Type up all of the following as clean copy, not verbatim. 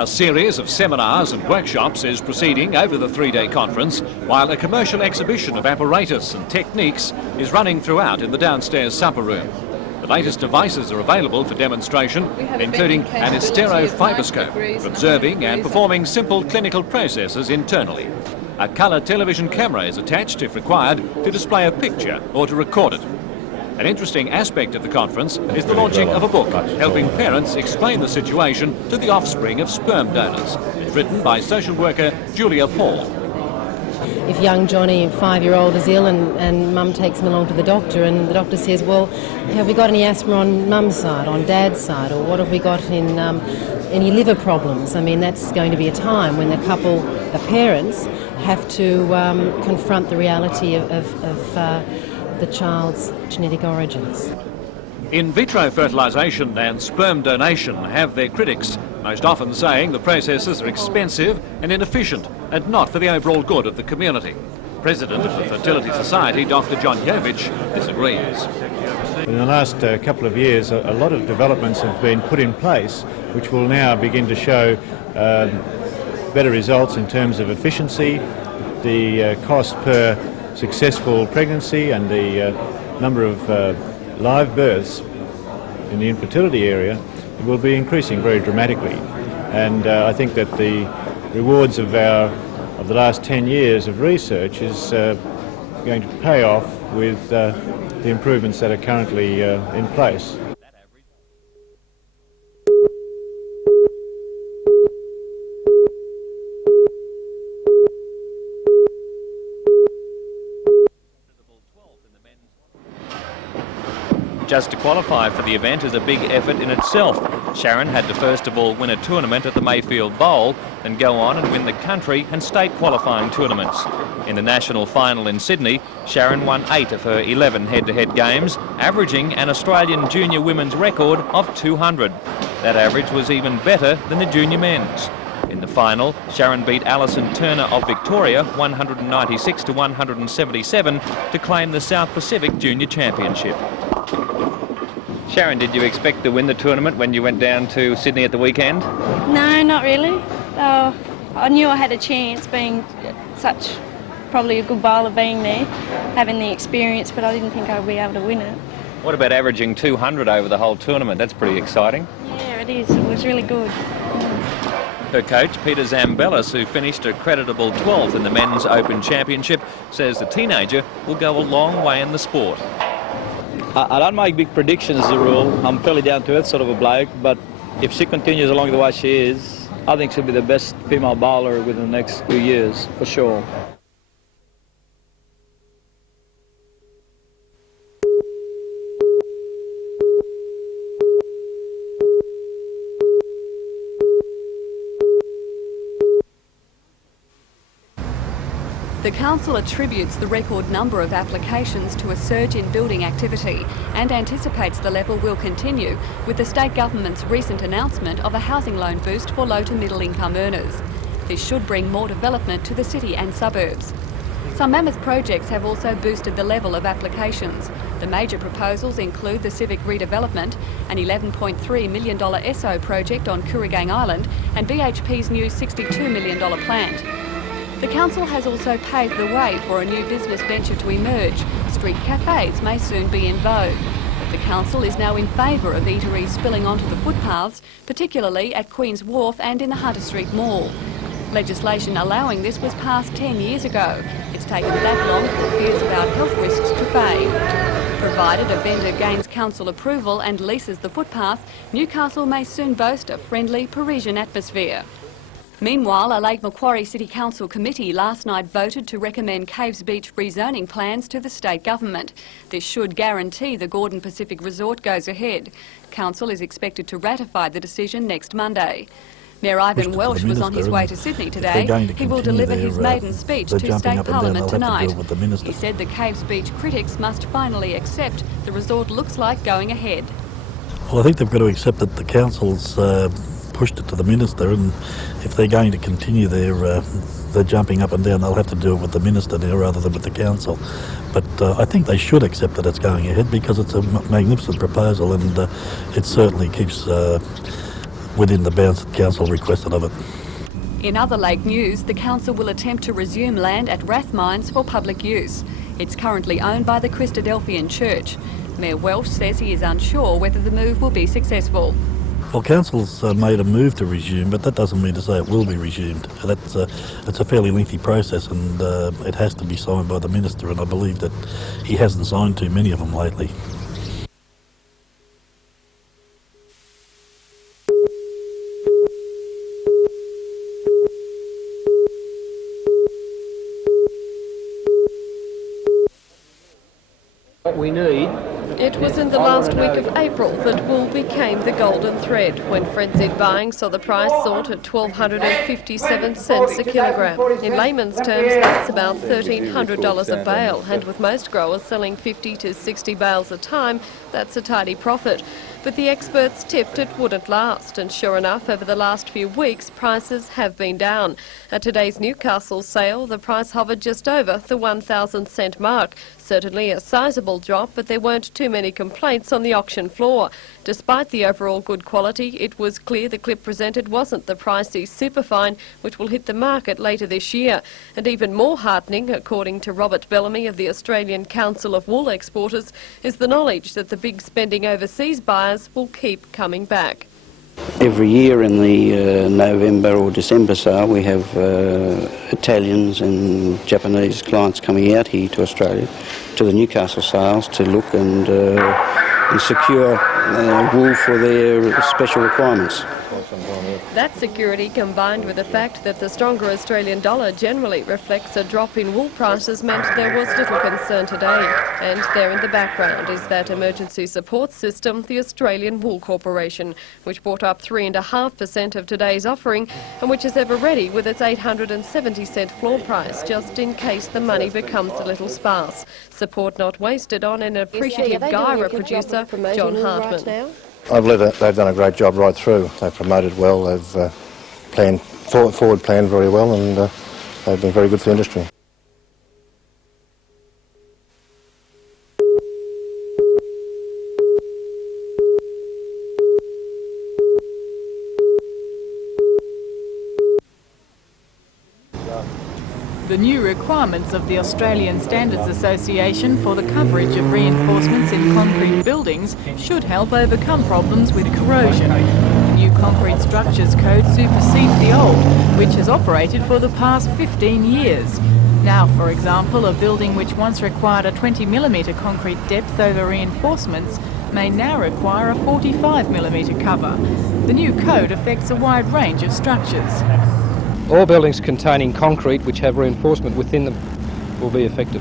A series of seminars and workshops is proceeding over the three-day conference, while a commercial exhibition of apparatus and techniques is running throughout in the downstairs supper room. The latest devices are available for demonstration, including an hysterofibroscope for observing and performing simple clinical processes internally. A colour television camera is attached, if required, to display a picture or to record it. An interesting aspect of the conference is the launching of a book helping parents explain the situation to the offspring of sperm donors. It's written by social worker Julia Paul. If young Johnny, 5-year-old, is ill and mum takes him along to the doctor and the doctor says, well, have we got any asthma on mum's side, on dad's side, or what have we got in any liver problems? I mean, that's going to be a time when the parents, have to confront the reality of the child's genetic origins. In vitro fertilisation and sperm donation have their critics, most often saying the processes are expensive and inefficient and not for the overall good of the community. President of the Fertility Society, Dr. John Yovich, disagrees. In the last couple of years, a lot of developments have been put in place which will now begin to show better results in terms of efficiency, the cost per successful pregnancy and the number of live births in the infertility area will be increasing very dramatically. And I think that the rewards of the last 10 years of research is going to pay off with the improvements that are currently in place. Just to qualify for the event is a big effort in itself. Sharon had to first of all win a tournament at the Mayfield Bowl, then go on and win the country and state qualifying tournaments. In the national final in Sydney, Sharon won 8 of her 11 head-to-head games, averaging an Australian junior women's record of 200. That average was even better than the junior men's. In the final, Sharon beat Alison Turner of Victoria 196 to 177 to claim the South Pacific Junior Championship. Sharon, did you expect to win the tournament when you went down to Sydney at the weekend? No, not really. I knew I had a chance, being such probably a good bowler being there, having the experience, but I didn't think I'd be able to win it. What about averaging 200 over the whole tournament? That's pretty exciting. Yeah, it is. It was really good. Her coach, Peter Zambellis, who finished a creditable 12th in the Men's Open Championship, says the teenager will go a long way in the sport. I don't make big predictions as a rule. I'm fairly down-to-earth sort of a bloke, but if she continues along the way she is, I think she'll be the best female bowler within the next few years, for sure. The Council attributes the record number of applications to a surge in building activity and anticipates the level will continue with the state government's recent announcement of a housing loan boost for low to middle income earners. This should bring more development to the city and suburbs. Some mammoth projects have also boosted the level of applications. The major proposals include the civic redevelopment, an $11.3 million ESO project on Kooragang Island and BHP's new $62 million plant. The council has also paved the way for a new business venture to emerge. Street cafes may soon be in vogue. But the council is now in favour of eateries spilling onto the footpaths, particularly at Queen's Wharf and in the Hunter Street Mall. Legislation allowing this was passed 10 years ago. It's taken that long for fears about health risks to fade. Provided a vendor gains council approval and leases the footpath, Newcastle may soon boast a friendly Parisian atmosphere. Meanwhile, a Lake Macquarie City Council committee last night voted to recommend Caves Beach rezoning plans to the state government. This should guarantee the Gordon Pacific Resort goes ahead. Council is expected to ratify the decision next Monday. Mayor Ivan Welsh was on his way to Sydney today. He will deliver his maiden speech to State Parliament tonight. He said the Caves Beach critics must finally accept the resort looks like going ahead. Well, I think they've got to accept that the council's pushed it to the minister, and if they're going to continue their jumping up and down, they'll have to do it with the minister now rather than with the council. But I think they should accept that it's going ahead because it's a magnificent proposal, and it certainly keeps within the bounds that council requested of it. In other lake news, the council will attempt to resume land at Rathmines for public use. It's currently owned by the Christadelphian Church. Mayor Welsh says he is unsure whether the move will be successful. Well, council's made a move to resume, but that doesn't mean to say it will be resumed. It's a fairly lengthy process, and it has to be signed by the minister, and I believe that he hasn't signed too many of them lately. What we need. It was in the last week of April that wool became the golden thread when frenzied buying saw the price soared at 1,257 cents a kilogram. In layman's terms, that's about $1,300 a bale, and with most growers selling 50 to 60 bales a time, that's a tidy profit. But the experts tipped it wouldn't last, and sure enough, over the last few weeks, prices have been down. At today's Newcastle sale, the price hovered just over the 1,000 cent mark. Certainly a sizable drop, but there weren't too many complaints on the auction floor. Despite the overall good quality, it was clear the clip presented wasn't the pricey superfine, which will hit the market later this year. And even more heartening, according to Robert Bellamy of the Australian Council of Wool Exporters, is the knowledge that the big spending overseas buyers will keep coming back. Every year in the November or December sale, we have Italians and Japanese clients coming out here to Australia, to the Newcastle sales, to look and secure wool for their special requirements. That security, combined with the fact that the stronger Australian dollar generally reflects a drop in wool prices, meant there was little concern today. And there in the background is that emergency support system, the Australian Wool Corporation, which bought up 3.5% of today's offering and which is ever ready with its 870 cent floor price, just in case the money becomes a little sparse. Support not wasted on an appreciative Gyra producer, John Hartman. I believe that they've done a great job right through. They've promoted well, they've forward planned very well, and they've been very good for the industry. The new requirements of the Australian Standards Association for the coverage of reinforcements in concrete buildings should help overcome problems with corrosion. The new Concrete Structures Code supersedes the old, which has operated for the past 15 years. Now, for example, a building which once required a 20mm concrete depth over reinforcements may now require a 45mm cover. The new code affects a wide range of structures. All buildings containing concrete which have reinforcement within them will be affected.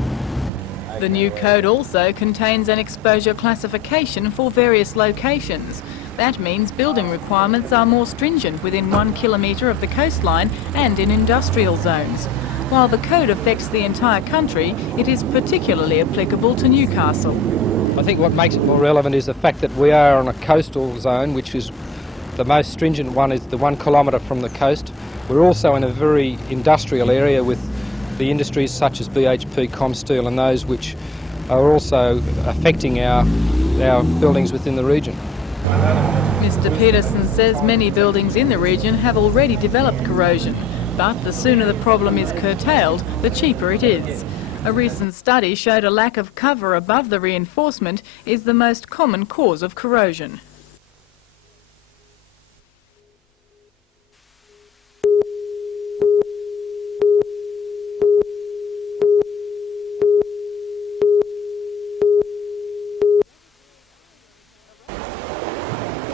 The new code also contains an exposure classification for various locations. That means building requirements are more stringent within 1 kilometre of the coastline and in industrial zones. While the code affects the entire country, it is particularly applicable to Newcastle. I think what makes it more relevant is the fact that we are on a coastal zone, which is the most stringent one, is the 1 kilometre from the coast. We're also in a very industrial area with the industries such as BHP, Comsteel and those which are also affecting our buildings within the region. Mr Peterson says many buildings in the region have already developed corrosion, but the sooner the problem is curtailed, the cheaper it is. A recent study showed a lack of cover above the reinforcement is the most common cause of corrosion.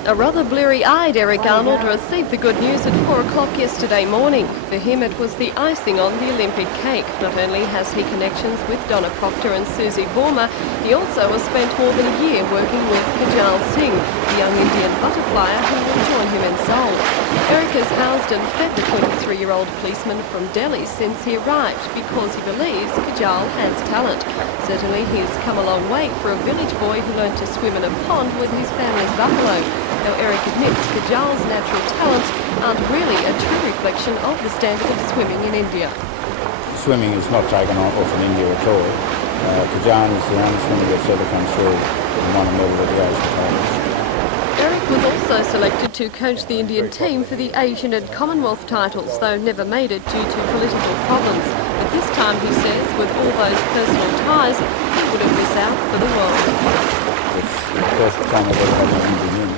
A rather bleary-eyed Eric Arnold received the good news at 4 o'clock yesterday morning. For him it was the icing on the Olympic cake. Not only has he connections with Donna Proctor and Susie Borma, he also has spent more than a year working with Kajal Singh, the young Indian butterflyer who will join him in Seoul. Eric has housed and fed the 23-year-old policeman from Delhi since he arrived because he believes Kajal has talent. Certainly he's come a long way for a village boy who learned to swim in a pond with his family's buffalo. Now Eric admits Kajal's natural talents aren't really a true reflection of the standard of swimming in India. Swimming is not taken off in India at all. Kajal is the only swimmer that's ever come through and won a medal at the Asian Games. Eric was also selected to coach the Indian team for the Asian and Commonwealth titles, though never made it due to political problems. But this time, he says, with all those personal ties, he wouldn't miss out for the world. It's the first time I've ever had an Indian in.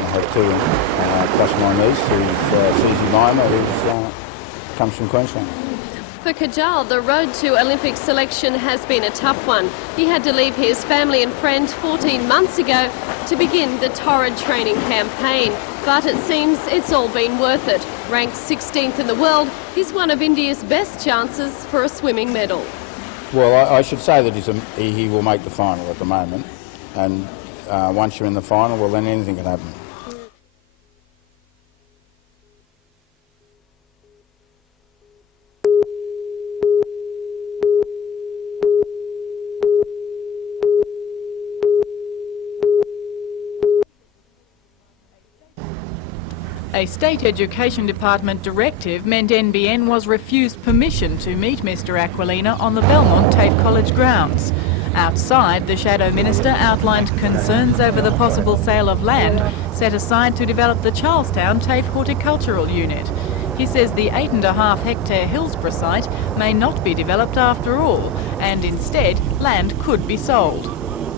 I have two, plus my niece, who's Susie Lima, who comes from Queensland. For Kajal, the road to Olympic selection has been a tough one. He had to leave his family and friends 14 months ago to begin the torrid training campaign. But it seems it's all been worth it. Ranked 16th in the world, he's one of India's best chances for a swimming medal. Well, I should say that he will make the final at the moment. And once you're in the final, well, then anything can happen. A State Education Department directive meant NBN was refused permission to meet Mr Aquilina on the Belmont TAFE College grounds. Outside, the Shadow Minister outlined concerns over the possible sale of land set aside to develop the Charlestown TAFE Horticultural Unit. He says the 8.5 hectare Hillsborough site may not be developed after all, and instead land could be sold.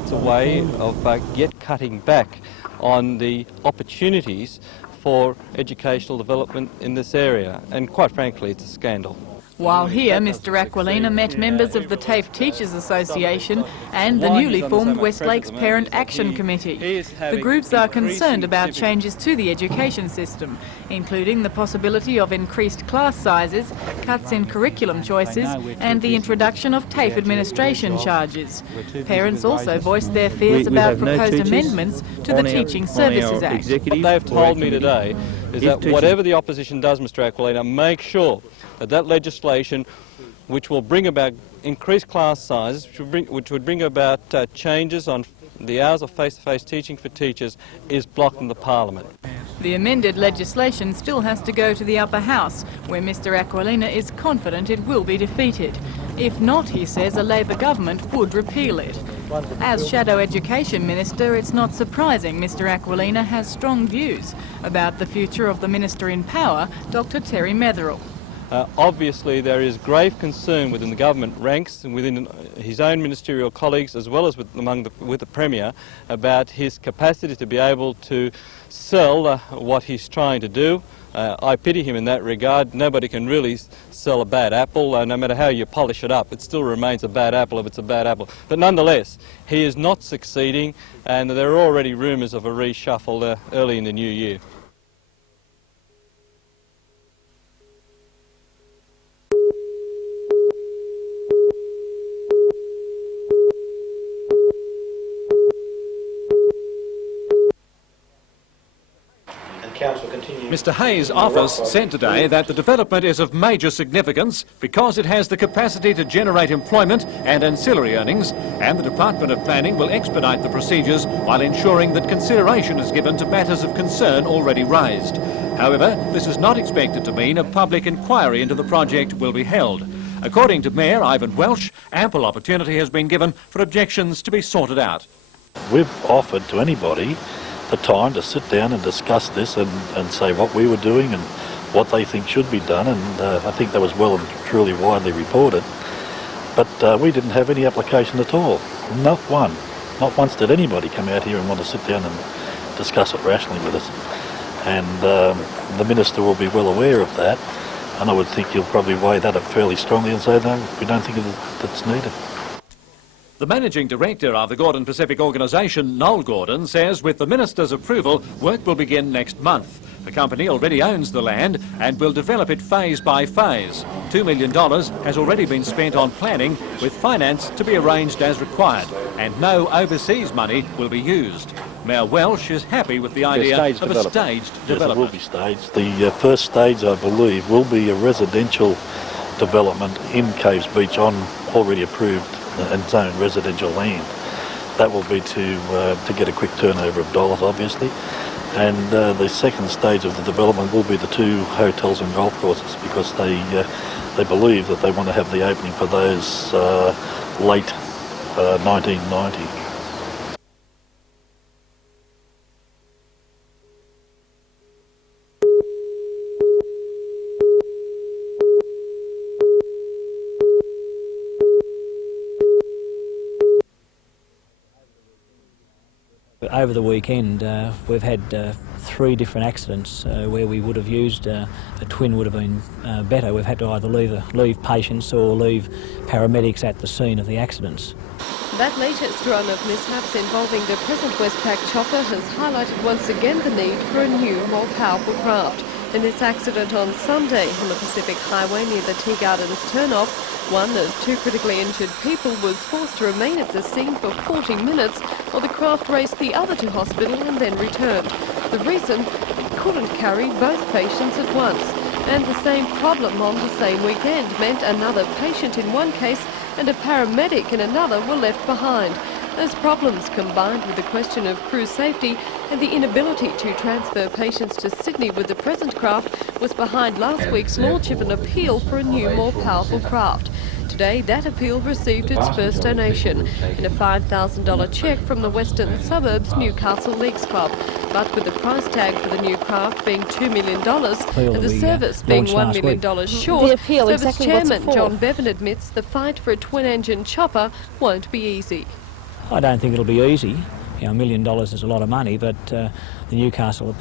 It's a way of yet cutting back on the opportunities for educational development in this area, and quite frankly it's a scandal. While here, Mr Aquilina met members of the TAFE Teachers Association and the newly formed West Lakes Parent Action Committee. The groups are concerned about changes to the education system, including the possibility of increased class sizes, cuts in curriculum choices and the introduction of TAFE administration charges. Parents also voiced their fears about proposed amendments to the Teaching Services Act. What they've told me today is that whatever the opposition does, Mr Aquilina, make sure that legislation which will bring about increased class sizes, which would bring about changes on the hours of face-to-face teaching for teachers, is blocked in the Parliament. The amended legislation still has to go to the upper house, where Mr Aquilina is confident it will be defeated. If not, he says, a Labor government would repeal it. As Shadow Education Minister, it's not surprising Mr Aquilina has strong views about the future of the Minister in power, Dr Terry Metherell. Obviously there is grave concern within the government ranks and within his own ministerial colleagues, as well as with the Premier, about his capacity to be able to sell what he's trying to do. I pity him in that regard. Nobody can really sell a bad apple. No matter how you polish it up, it still remains a bad apple if it's a bad apple. But nonetheless, he is not succeeding, and there are already rumours of a reshuffle early in the new year. Mr Hayes' office said today that the development is of major significance because it has the capacity to generate employment and ancillary earnings, and the Department of Planning will expedite the procedures while ensuring that consideration is given to matters of concern already raised. However, this is not expected to mean a public inquiry into the project will be held. According to Mayor Ivan Welsh, ample opportunity has been given for objections to be sorted out. We've offered to anybody the time to sit down and discuss this and say what we were doing and what they think should be done, and I think that was well and truly widely reported. But we didn't have any application at all. Not one. Not once did anybody come out here and want to sit down and discuss it rationally with us. And the Minister will be well aware of that, and I would think he'll probably weigh that up fairly strongly and say, no, we don't think it's needed. The Managing Director of the Gordon Pacific Organisation, Noel Gordon, says with the Minister's approval, work will begin next month. The company already owns the land and will develop it phase by phase. $2 million has already been spent on planning, with finance to be arranged as required, and no overseas money will be used. Mayor Welsh is happy with the idea of a staged development. Yes, it will be staged. The first stage, I believe, will be a residential development in Caves Beach on already approved and zoned residential land. That will be to get a quick turnover of dollars, obviously. And the second stage of the development will be the 2 hotels and golf courses, because they believe that they want to have the opening for those late 1990. Over the weekend we've had 3 different accidents where we would have used a twin would have been better. We've had to either leave patients or leave paramedics at the scene of the accidents. That latest run of mishaps involving the present Westpac chopper has highlighted once again the need for a new, more powerful craft. In this accident on Sunday on the Pacific Highway near the Tea Gardens turnoff, one of 2 critically injured people was forced to remain at the scene for 40 minutes while the craft raced the other to hospital and then returned. The reason? It couldn't carry both patients at once. And the same problem on the same weekend meant another patient in one case and a paramedic in another were left behind. Those problems, combined with the question of crew safety and the inability to transfer patients to Sydney with the present craft, was behind last week's launch of an appeal for a new, more powerful craft. Today, that appeal received its first donation in a $5,000 cheque from the Western Suburbs Newcastle Leagues Club. But with the price tag for the new craft being $2 million and the service being $1 million short, the appeal, Service exactly Chairman what's it for? John Bevan admits the fight for a twin-engine chopper won't be easy. I don't think it'll be easy. $1 million is a lot of money, but the Newcastle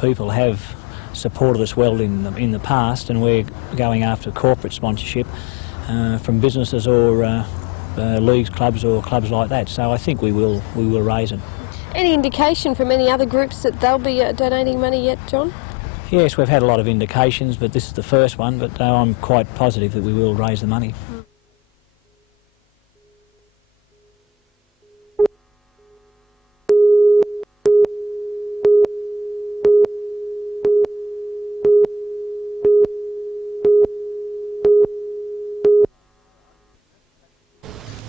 people have supported us well in the past, and we're going after corporate sponsorship from businesses or leagues, clubs or clubs like that. So I think we will raise it. Any indication from any other groups that they'll be donating money yet, John? Yes, we've had a lot of indications, but this is the first one, but I'm quite positive that we will raise the money.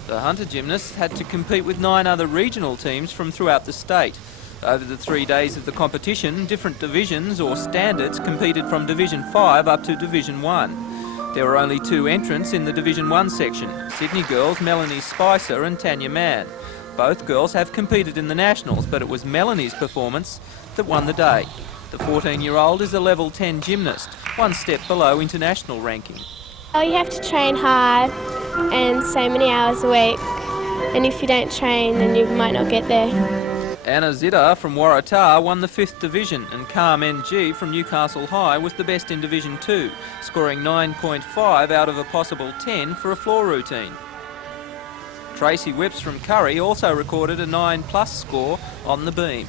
The Hunter gymnasts had to compete with 9 other regional teams from throughout the state. Over the 3 days of the competition, different divisions or standards competed from Division 5 up to Division 1. There were only 2 entrants in the Division 1 section, Sydney girls Melanie Spicer and Tanya Mann. Both girls have competed in the Nationals, but it was Melanie's performance that won the day. The 14-year-old is a level 10 gymnast, 1 step below international ranking. Oh, you have to train hard and so many hours a week, and if you don't train then you might not get there. Anna Zidder from Waratah won the 5th division, and Carm NG from Newcastle High was the best in Division 2, scoring 9.5 out of a possible 10 for a floor routine. Tracy Whips from Curry also recorded a 9+ score on the beam.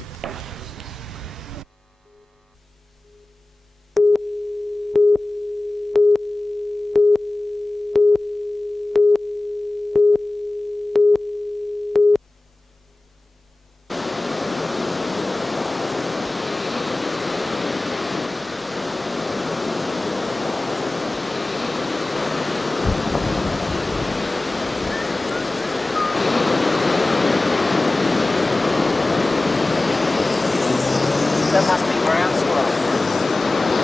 That must be groundswell.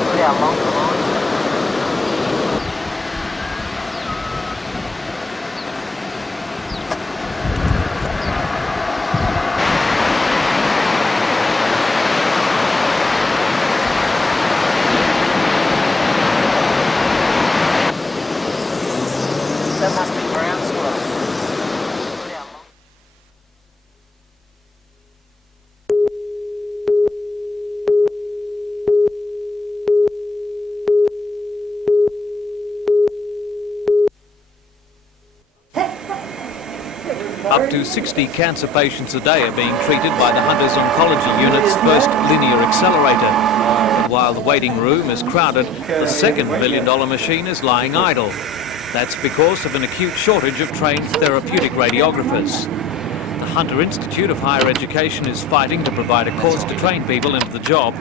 Look how long the lines are. That must be groundswell. Up to 60 cancer patients a day are being treated by the Hunter's Oncology Unit's first linear accelerator. And while the waiting room is crowded, the second $1 million machine is lying idle. That's because of an acute shortage of trained therapeutic radiographers. The Hunter Institute of Higher Education is fighting to provide a course to train people into the job,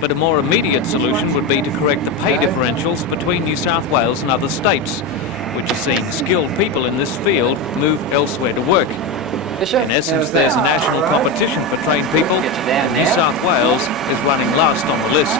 but a more immediate solution would be to correct the pay differentials between New South Wales and other states, which has seen skilled people in this field move elsewhere to work. In essence, there's a national competition for trained people, and New South Wales is running last on the list.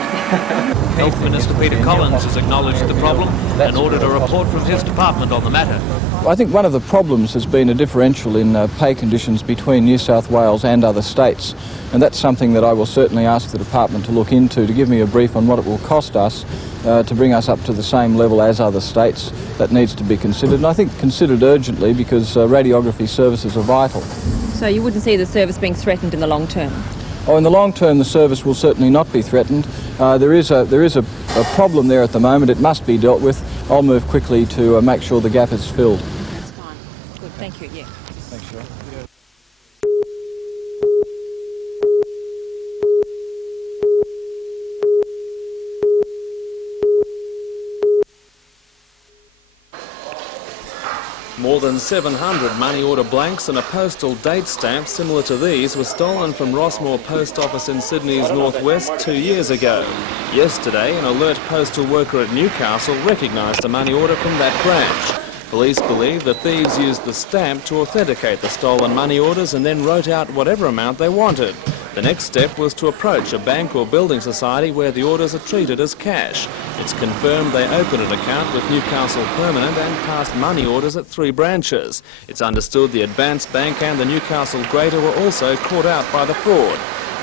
Health Minister Peter Collins has acknowledged the problem and ordered a report from his department on the matter. I think one of the problems has been a differential in pay conditions between New South Wales and other states, and that's something that I will certainly ask the department to look into, to give me a brief on what it will cost us to bring us up to the same level as other states. That needs to be considered, and I think considered urgently, because radiography services are vital. So you wouldn't see the service being threatened in the long term? Oh, in the long term, the service will certainly not be threatened. There is a problem there at the moment. It must be dealt with. I'll move quickly to make sure the gap is filled. That's fine. Good, thank you, yeah. Thanks, Sharon. More than 700 money order blanks and a postal date stamp similar to these were stolen from Rossmore Post Office in Sydney's northwest 2 years ago. Yesterday, an alert postal worker at Newcastle recognised a money order from that branch. Police believe the thieves used the stamp to authenticate the stolen money orders and then wrote out whatever amount they wanted. The next step was to approach a bank or building society where the orders are treated as cash. It's confirmed they opened an account with Newcastle Permanent and passed money orders at 3 branches. It's understood the Advance Bank and the Newcastle Greater were also caught out by the fraud.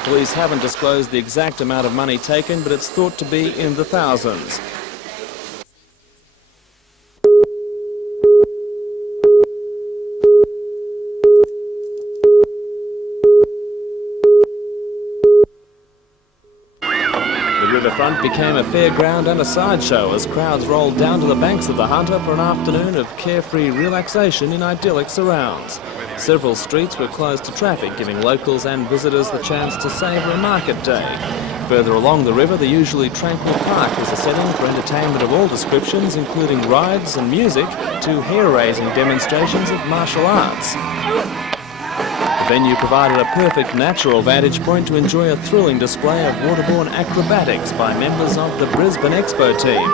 Police haven't disclosed the exact amount of money taken, but it's thought to be in the thousands. The riverfront became a fairground and a sideshow as crowds rolled down to the banks of the Hunter for an afternoon of carefree relaxation in idyllic surrounds. Several streets were closed to traffic, giving locals and visitors the chance to savour a market day. Further along the river, the usually tranquil park was a setting for entertainment of all descriptions, including rides and music to hair-raising demonstrations of martial arts. The venue provided a perfect natural vantage point to enjoy a thrilling display of waterborne acrobatics by members of the Brisbane Expo team.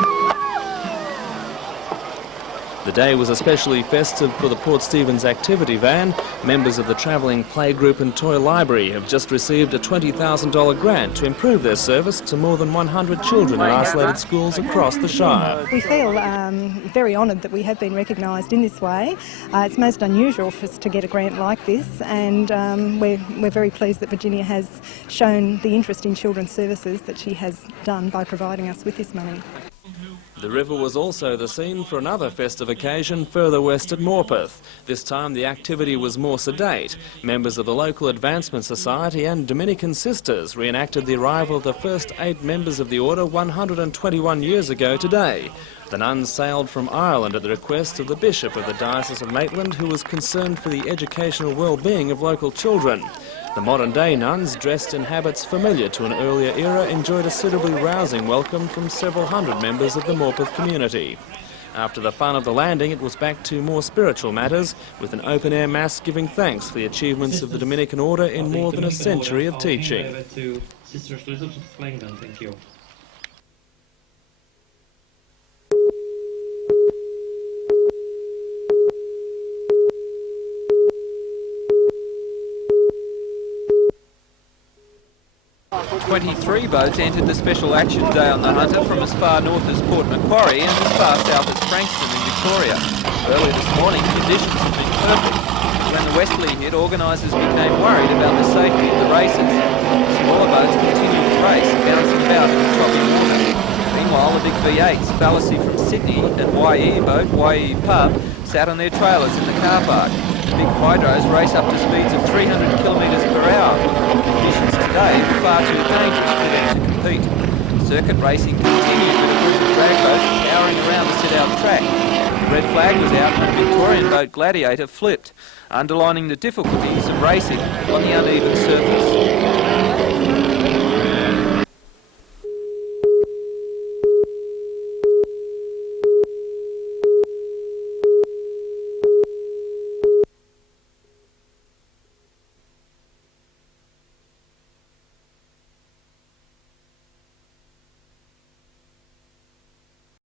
The day was especially festive for the Port Stephens activity van. Members of the travelling playgroup and toy library have just received a $20,000 grant to improve their service to more than 100 children in isolated schools across the Shire. We feel very honoured that we have been recognised in this way. It's most unusual for us to get a grant like this, and we're very pleased that Virginia has shown the interest in children's services that she has done by providing us with this money. The river was also the scene for another festive occasion further west at Morpeth. This time the activity was more sedate. Members of the local Advancement Society and Dominican Sisters reenacted the arrival of the first 8 members of the order 121 years ago today. The nuns sailed from Ireland at the request of the Bishop of the Diocese of Maitland, who was concerned for the educational well-being of local children. The modern-day nuns, dressed in habits familiar to an earlier era, enjoyed a suitably rousing welcome from several hundred members of the Morpeth community. After the fun of the landing, it was back to more spiritual matters, with an open-air mass giving thanks for the achievements of the Dominican order in more than a century of teaching. Thank you. Three boats entered the Special Action Day on the Hunter from as far north as Port Macquarie and as far south as Frankston in Victoria. Early this morning, conditions have been perfect. When the westerly hit, organisers became worried about the safety of the races. Smaller boats continued to race, bouncing about in the choppy water. Meanwhile, the big V8s, Fallacy from Sydney and YE boat, YE Pub, sat on their trailers in the car park. The big hydros race up to speeds of 300 kilometres per hour. Conditions today were far too dangerous for them to compete. Circuit racing continued with a group of drag boats powering around the sit-out track. The red flag was out when a Victorian boat Gladiator flipped, underlining the difficulties of racing on the uneven surface.